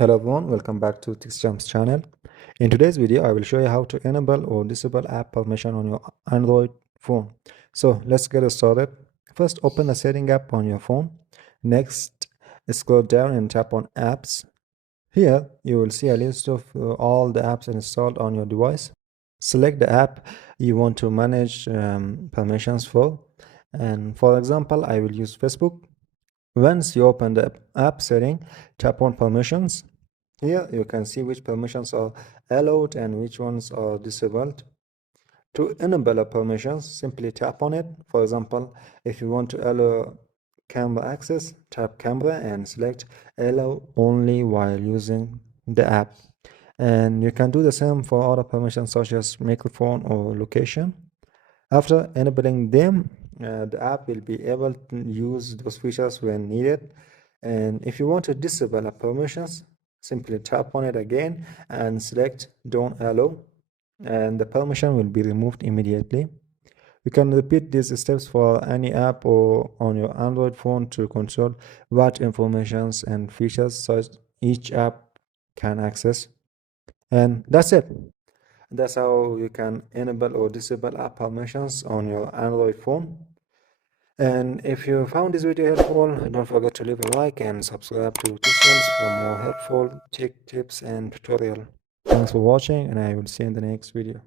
Hello everyone, welcome back to Xiaomi's channel. In today's video, I will show you how to enable or disable app permission on your Android phone. So let's get started. First, open the setting app on your phone. Next, scroll down and tap on apps. Here, you will see a list of all the apps installed on your device. Select the app you want to manage permissions for. And for example, I will use Facebook. Once you open the app setting, tap on permissions. Here you can see which permissions are allowed and which ones are disabled. To enable a permissions, simply tap on it. For example, if you want to allow camera access, tap camera and select allow only while using the app. And you can do the same for other permissions such as microphone or location. After enabling them, the app will be able to use those features when needed. And if you want to disable a permissions, simply tap on it again and select don't allow, and the permission will be removed immediately. You can repeat these steps for any app or on your Android phone to control what informations and features such each app can access. And that's it. That's how you can enable or disable app permissions on your Android phone. And if you found this video helpful, don't forget to leave a like and subscribe to Tutorials for more helpful tech tips and tutorial. Thanks for watching, and I will see you in the next video.